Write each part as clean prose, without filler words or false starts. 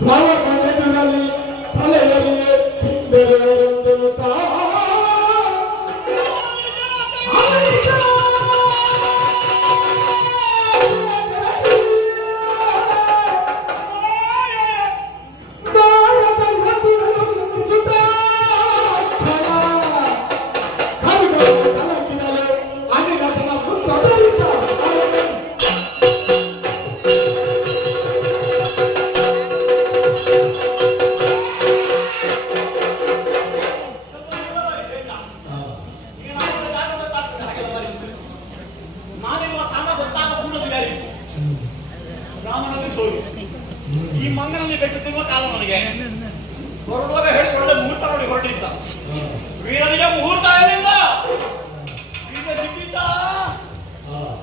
ಧ್ವವಕಂಠದಲ್ಲಿ ತಲೆಯಲ್ಲಿಯೇ ಪಿಂಡರೊಂದನು ತಾ ಈ ಮಂಗನಲ್ಲಿ ಬೆಟ್ಟುತ್ತಿರುವ ಕಾಲ ನನಗೆ ಹೊರಡುವಾಗ ಹೇಳಿ ಒಳ್ಳೆ ಮುಹೂರ್ತ ನೋಡಿ ಹೊರಟಿದ್ದ. ವೀರನಿಗೆ ಮುಹೂರ್ತ ಏನಿಲ್ಲ, ಈಗ ಸಿಕ್ಕಿದ್ದ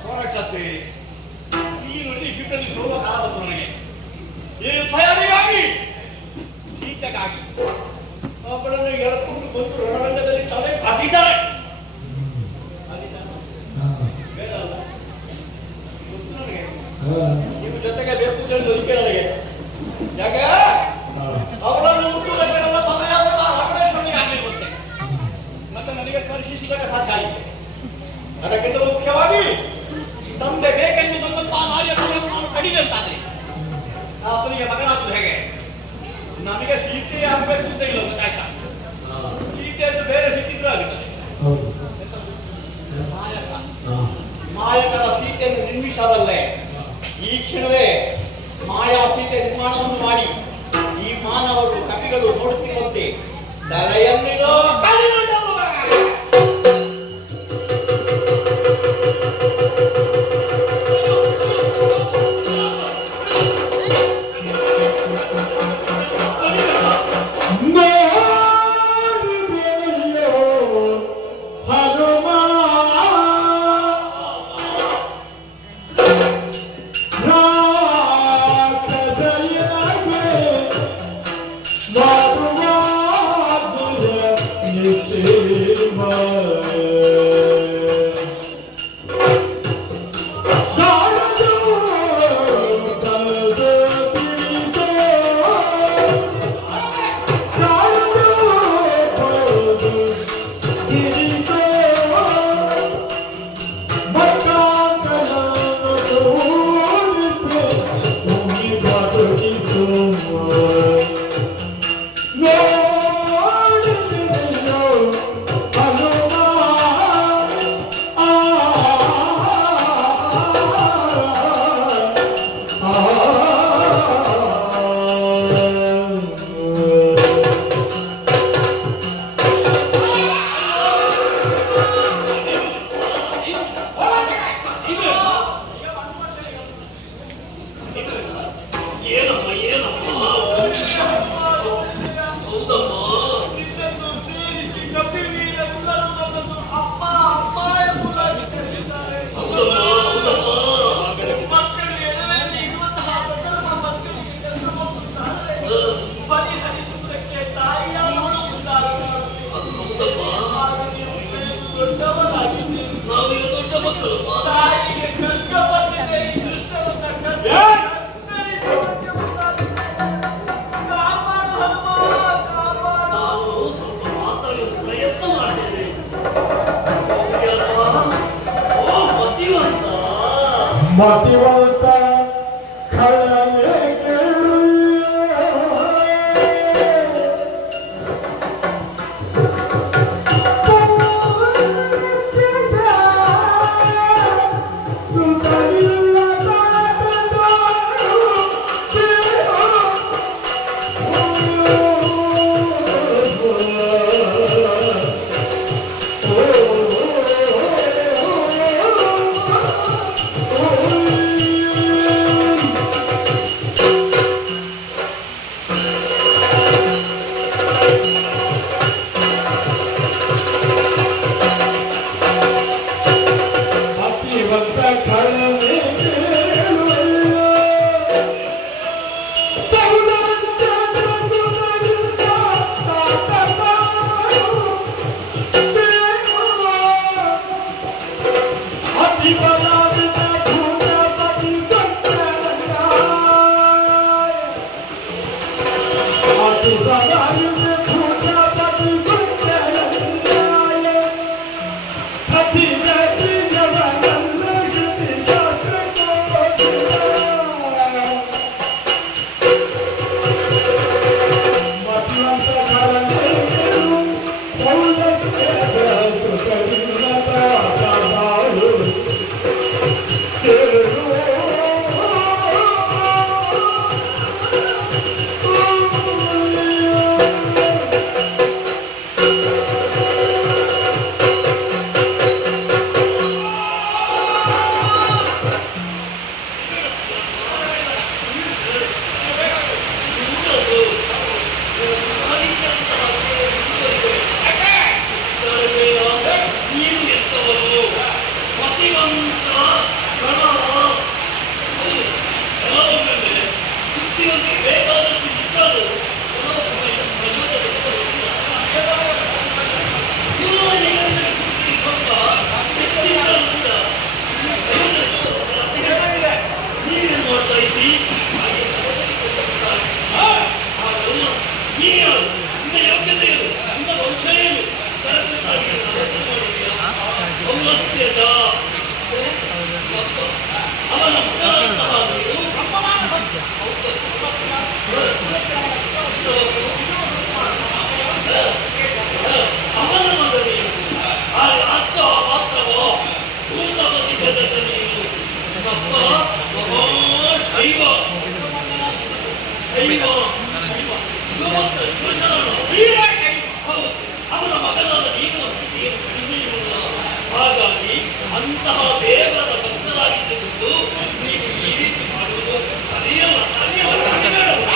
ಹೊರಟದ್ದೆ. ಇಲ್ಲಿ ನೋಡಿ ಯುದ್ಧದಲ್ಲಿ ಸೋಲುವ ಕಾಲ ಬಂತು ನನಗೆ. ಈ ತಯಾರಿಗಾಗಿ ಸೀತೆಗಾಗಿ ಒಬ್ಬರನ್ನು ಎಳಕೊಂಡು ಬಂದು ರಣರಂಗದಲ್ಲಿ ತಲೆ ಕಾದಿದ್ದಾರೆ. ನೀವು ಜೊತೆಗೆ ಬೇಕು ಅಂತ ಹೇಳಿ ನನಗೆ ಯಾಕೆ ಅವಳನ್ನು ಮುಟ್ಟುವುದಕ್ಕೆಲ್ಲ ತಂದೆಯಾದ ರಾವಣೇಶ್ವರನಿಗೆ ಆಗಲಿರುವಂತೆ ಮತ್ತೆ ನನಗೆ ಸ್ಪರ್ಶಿಸುವುದಕ್ಕೆ ಸಾಧ್ಯ ಆಗಿದೆ. ಅದಕ್ಕಿಂತಲೂ ಮುಖ್ಯವಾಗಿ ತಂದೆ ಬೇಕೆನ್ನುವಂತಹ ನಾರಿಯ ತಲೆಯನ್ನು ನಾನು ಕಡಿದಂತಾದ್ರೆ ಆ ಅಪ್ಪನಿಗೆ ಮಗನಾಗುವುದು ಹೇಗೆ? ನನಗೆ ಸೀತೆ ಆಗಬೇಕು ಅಂತ ಇಲ್ಲ, ಗೊತ್ತಾಯ್ತಾ? ಸೀತೆ ಅಂತ ಬೇರೆ ಸಿಕ್ಕಿದ್ರೂ ಆಗುತ್ತದೆ. ಮಾಯಕರ ಸೀತೆಯನ್ನು ನಿರ್ಮಿಸಬಲ್ಲೆ. ಈ ಕ್ಷಣವೇ ಮಾಯಾ ಸೀತೆ ನಿರ್ಮಾಣವನ್ನು ಮಾಡಿ ಈ ಮಾನವರು ಕಪಿಗಳು ನೋಡುತ್ತಿರುವಂತೆ ತಲೆಯನ್ನಿಡೋ ಮತಿವಂತ ಖಳನೆ ಕೇಳು Oh ಹಾಗಾಗಿ ಅಂತಹ ದೇವರ ಭಕ್ತರಾಗಿದ್ದುಕೊಂಡು ನೀವು ಈ ರೀತಿ ಮಾಡುವುದು ಸರಿಯಲ್ಲ ಸರಿಯಲ್ಲ.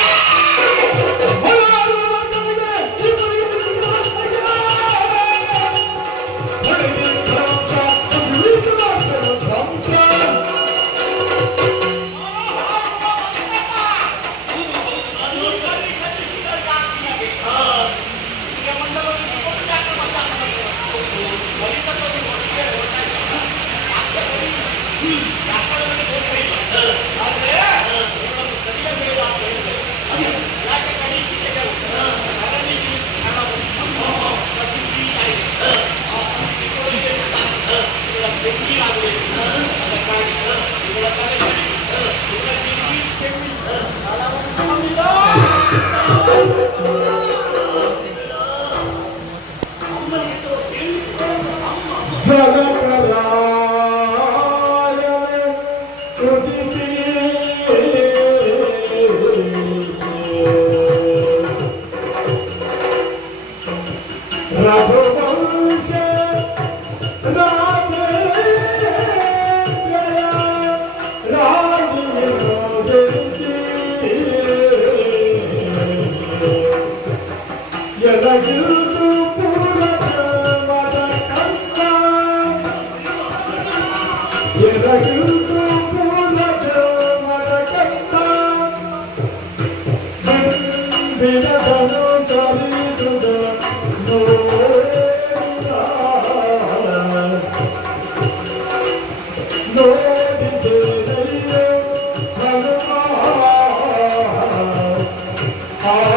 Oh